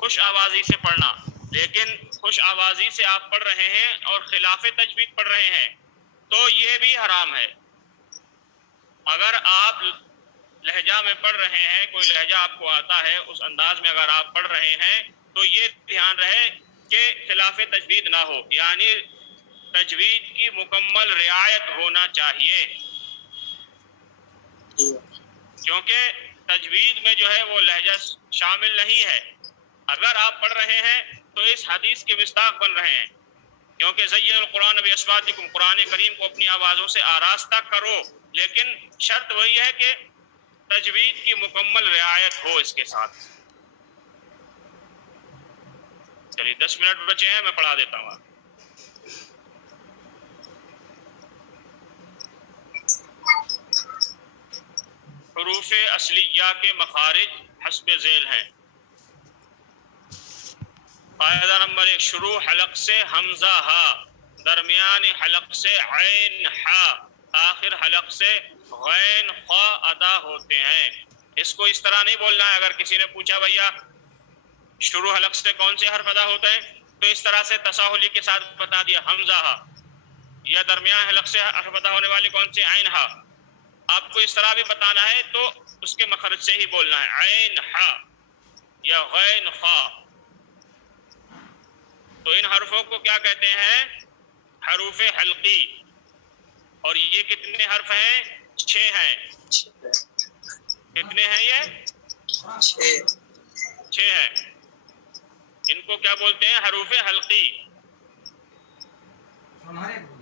खुश आवाज़ी से पढ़ना, लेकिन खुश आवाज़ी से आप पढ़ रहे हैं और खिलाफे तजवीद पढ़ रहे हैं तो ये भी हराम है। अगर आप लहजा में पढ़ रहे हैं, कोई लहजा आपको आता है, उस अंदाज में अगर आप पढ़ रहे हैं तो ये ध्यान रहे कि खिलाफे तजवीद ना हो, यानी तजवीद की मुकम्मल रियायत होना चाहिए, क्योंकि तजवीद में जो है वो लहजा शामिल नहीं है। अगर आप पढ़ रहे हैं तो इस हदीस के मिस्ताक बन रहे हैं, क्योंकि ज़य्यिनुल कुरान बिअस्वातिकुम, कुरान करीम को अपनी आवाज़ों से आरास्ता करो, लेकिन शर्त वही है कि तजवीद की मुकम्मल रियायत हो इसके साथ। चलिए 10 मिनट बचे हैं, मैं पढ़ा देता हूँ। हुरूफ असलिया के मखारिज हस्ब झेल हैं। कायदा नंबर 1, शुरू हलक से हमजा हा, दरमियान हलक से ऐन हा, आखिर हलक से गैन खा अदा होते हैं। इसको इस तरह नहीं बोलना है। अगर किसी ने पूछा भैया शुरू हलक से कौन से हर्फ अदा होते हैं, तो इस तरह से तसाहुली के साथ बता दिया हमजा हा, या दरमियान हलक से हर्फ अदा होने वाले कौन से ऐन हा। आपको इस तरह भी बताना है तो उसके मखरज से ही बोलना है, ऐन हा या गैन खा। तो इन हर्फों को क्या कहते हैं? हरूफ हल्की। और ये कितने हर्फ हैं? 6 हैं। कितने हैं ये? 6 हैं। इनको क्या बोलते हैं? हरूफ हल्की।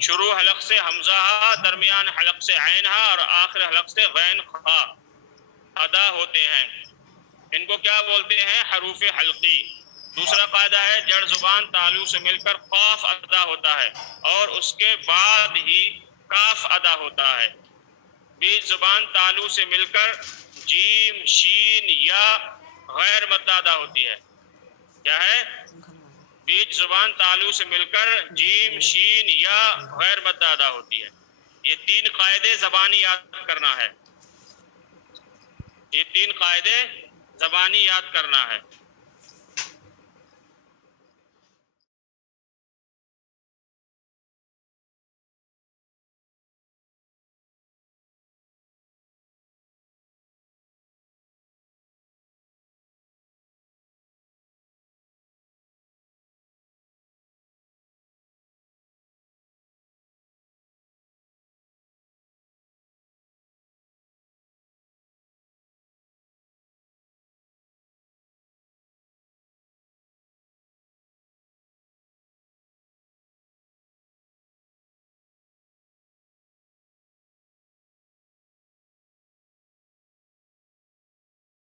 शुरू हलक से हमजा, दरमियान हलक से ऐन हा और आखिर हलक से गैन खा अदा होते हैं। इनको क्या बोलते हैं? हरूफ हल्की। दूसरा कायदा है, जड़ जुबान तालु से मिलकर काफ अदा होता है और उसके बाद ही काफ अदा होता है। बीच जुबान तालु से मिलकर जीम, शीन या गैर मद्दा अदा होती है। क्या है? बीच जुबान तालु से मिलकर जीम, शीन या गैर मद्दा अदा होती है। ये 3 कायदे ज़बानी याद करना है। ये 3 कायदे ज़बानी याद करना है।